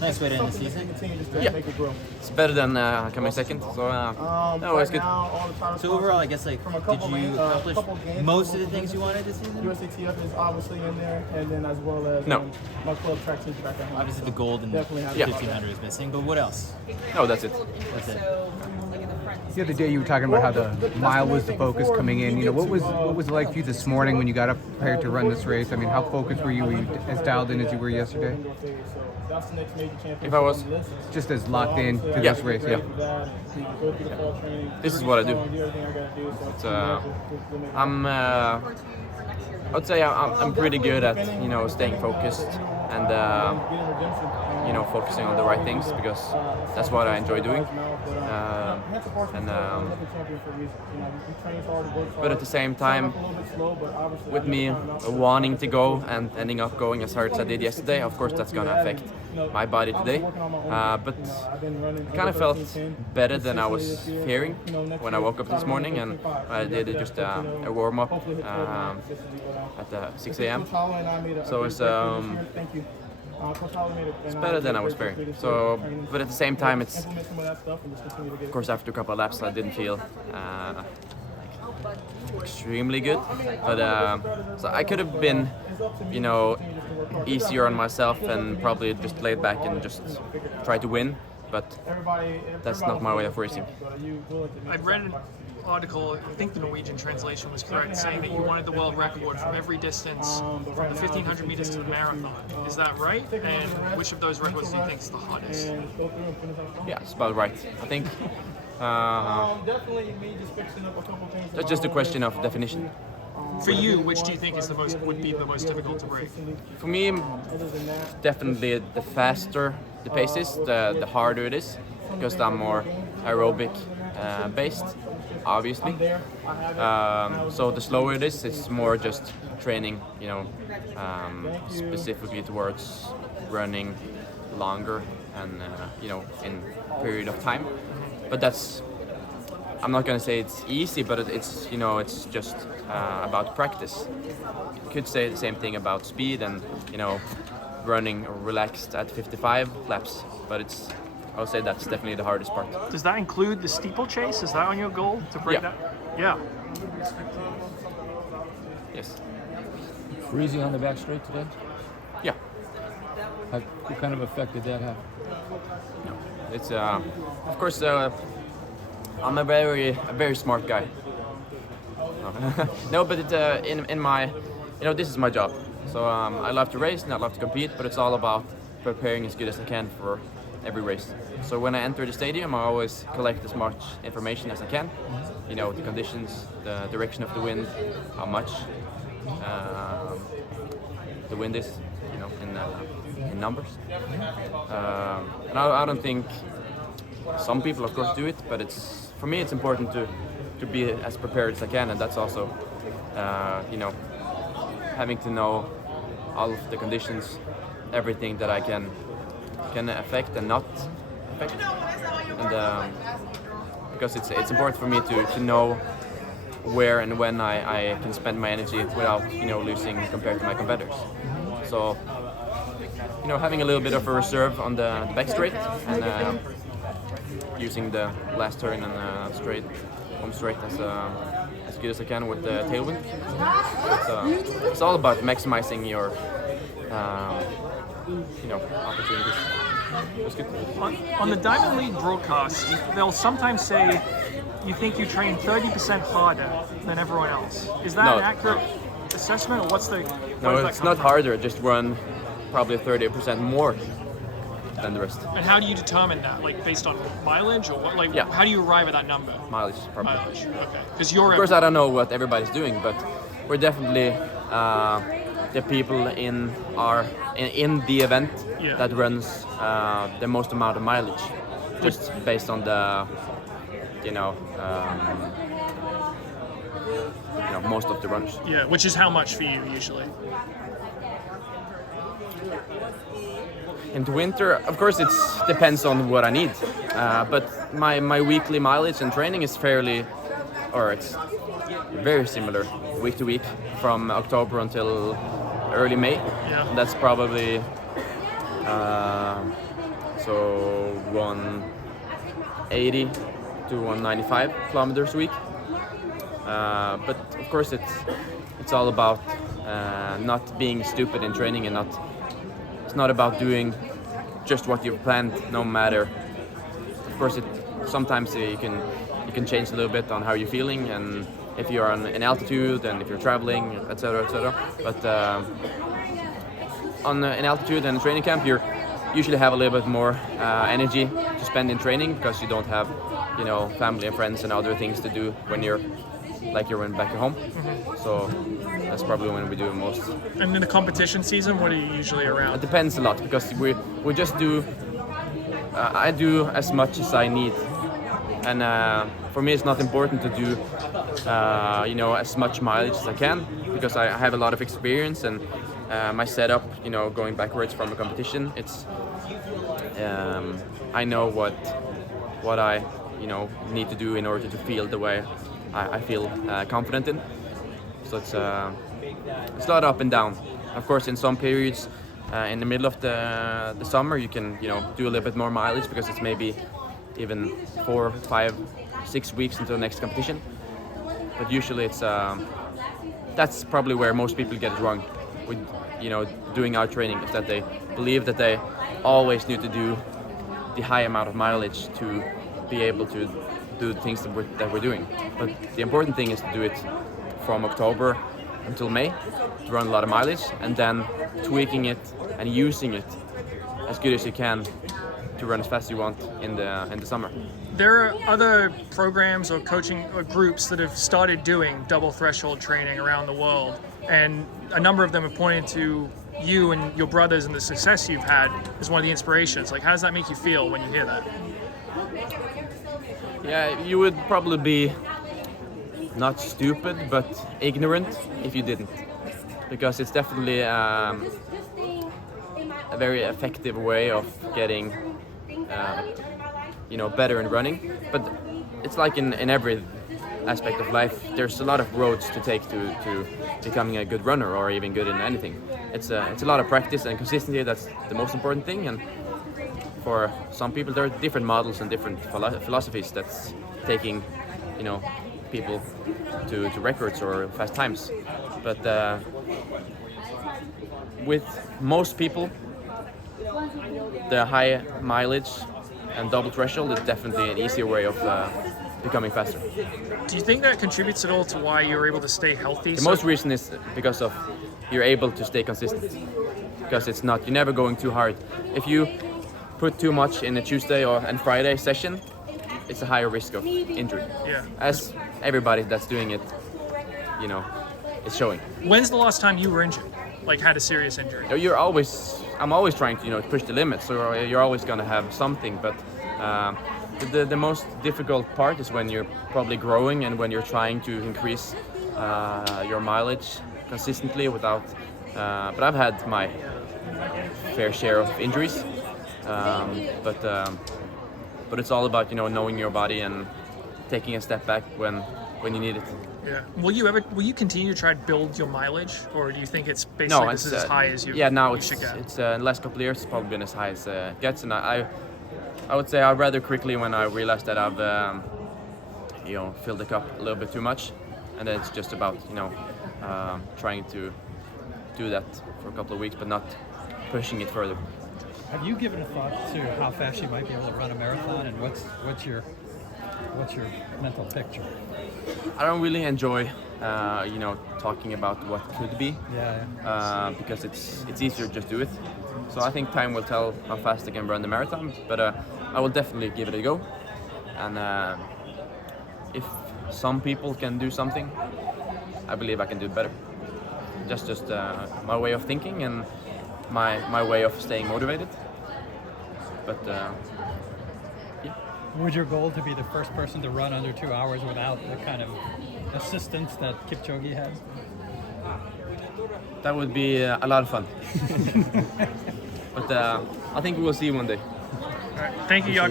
Nice way to end the season. Yeah, it's better than coming second, so that was good. So overall, I guess, like, did you accomplish most of the things you wanted this season? USATF is obviously in there, and then as well as No. my club track team back at home. Obviously, the gold and the Definitely have 1500 is missing, but what else? No, that's it. That's it. The other day you were talking about how the mile was the focus coming in. You know, what was it like for you this morning when you got up prepared to run this race? I mean, how focused were you? Were you as dialed in as you were yesterday? If I was Just as locked in to Yeah, this race? yeah. This is what I do. It's, I would say I'm pretty good at staying focused and focusing on the right things, because that's what I enjoy doing. But at the same time, with me wanting to go and ending up going as hard as I did yesterday, of course that's gonna affect my body today. But I kind of felt better than I was fearing when I woke up this morning, and I did just a warm up at 6 a.m. So it's better than I was fearing. So, but at the same time, it's of course after a couple of laps I didn't feel extremely good, but so I could have been, easier on myself and probably just laid back and just try to win. But that's not my way of racing. I read an article, I think the Norwegian translation was correct, saying that you wanted the world record from every distance from the 1500 meters to the marathon. Is that right? And which of those records do you think is the hardest? Yeah, it's about right. I think that's just a question of definition. For you, which do you think is would be the most difficult to break? For me, definitely the faster the pace is, the harder it is, because I'm more aerobic based, obviously. So the slower it is, it's more just training, specifically towards running longer and in period of time. But I'm not gonna say it's easy, but it's just about practice. You could say the same thing about speed and running relaxed at 55 laps, but I would say that's definitely the hardest part. Does that include the steeplechase? Is that on your goal to break Yeah. that? Yeah. Yes. Freezing on the back straight today? Yeah. What kind of effect did that have? It's of course I'm a very smart guy. No, but it, in my this is my job. So I love to race and I love to compete, but it's all about preparing as good as I can for every race. So when I enter the stadium, I always collect as much information as I can. The conditions, the direction of the wind, how much the wind is, in numbers. And I don't think some people, of course, do it, but for me it's important to be as prepared as I can, and that's also having to know all of the conditions, everything that I can affect and not affect, and because it's important for me to know where and when I can spend my energy without losing compared to my competitors. So having a little bit of a reserve on the back straight and using the last turn and home straight as good as I can with the tailwind. It's all about maximizing your opportunities. That's good. On the Diamond League broadcast, they'll sometimes say you think you train 30% harder than everyone else. Is that an accurate assessment, or what's the? No, it's not harder. Just run probably 30% more than the rest. And how do you determine that? Like based on mileage, or what? Like, Yeah. how do you arrive at that number? Mileage, probably. Mileage. Okay. Because Of course, I don't know what everybody's doing, but we're definitely the people in the event that runs the most amount of mileage, just based on the most of the runners. Yeah, which is how much for you usually? In the winter, of course, it depends on what I need. But my weekly mileage and training is it's very similar week to week from October until early May. Yeah. That's probably so 180 to 195 kilometers a week. But of course, it's all about not being stupid in training, and it's not about doing just what you've planned, no matter. Of course, sometimes you can change a little bit on how you're feeling, and if you're in altitude, and if you're traveling, etc., etc. But in altitude and training camp, you usually have a little bit more energy to spend in training, because you don't have, family and friends and other things to do when you're back at home. So that's probably when we do it most. And in the competition season, what are you usually around? It depends a lot, because we just do. I do as much as I need, and for me it's not important to do as much mileage as I can, because I have a lot of experience, and my setup, going backwards from a competition, it's I know what I need to do in order to feel the way I feel confident in. So it's a lot up and down. Of course, in some periods, in the middle of the summer, you can do a little bit more mileage, because it's maybe even 4, 5, 6 weeks until the next competition. But usually that's probably where most people get it wrong with doing our training, is that they believe that they always need to do the high amount of mileage to be able to do the things that we're doing. But the important thing is to do it from October until May, to run a lot of mileage, and then tweaking it and using it as good as you can to run as fast as you want in the summer. There are other programs or coaching or groups that have started doing double threshold training around the world, and a number of them have pointed to you and your brothers and the success you've had as one of the inspirations. Like, how does that make you feel when you hear that? Yeah, you would probably be not stupid, but ignorant if you didn't, because it's definitely a very effective way of getting better in running. But it's like in every aspect of life, there's a lot of roads to take to becoming a good runner, or even good in anything. It's a lot of practice and consistency. That's the most important thing. And for some people, there are different models and different philosophies that's taking people to records or fast times. But with most people, the high mileage and double threshold is definitely an easier way of becoming faster. Do you think that contributes at all to why you're able to stay healthy? The most reason is because of you're able to stay consistent, because you're never going too hard. If you put too much in a Tuesday and Friday session, it's a higher risk of injury. Yeah. As everybody that's doing it, is showing. When's the last time you were injured? Like, had a serious injury? I'm always trying to push the limits, so you're always gonna have something. But the most difficult part is when you're probably growing, and when you're trying to increase your mileage consistently without. But I've had my fair share of injuries. But it's all about knowing your body and taking a step back when you need it. Yeah. Will you continue to try to build your mileage, or do you think it's basically No, this is as high as you? Yeah, now you should get? it's in the last couple of years it's probably been as high as it gets, and I would say I rather quickly when I realized that I've filled the cup a little bit too much, and then it's just about trying to do that for a couple of weeks, but not pushing it further. Have you given a thought to how fast you might be able to run a marathon, and what's your mental picture? I don't really enjoy, talking about what could be. Yeah. Because it's easier to just do it. So I think time will tell how fast I can run the marathon. But I will definitely give it a go. And if some people can do something, I believe I can do it better. Just my way of thinking and my way of staying motivated. But yeah. Would your goal to be the first person to run under 2 hours without the kind of assistance that Kipchoge had? That would be a lot of fun. But I think we will see one day. All right. Thank you, Jakob.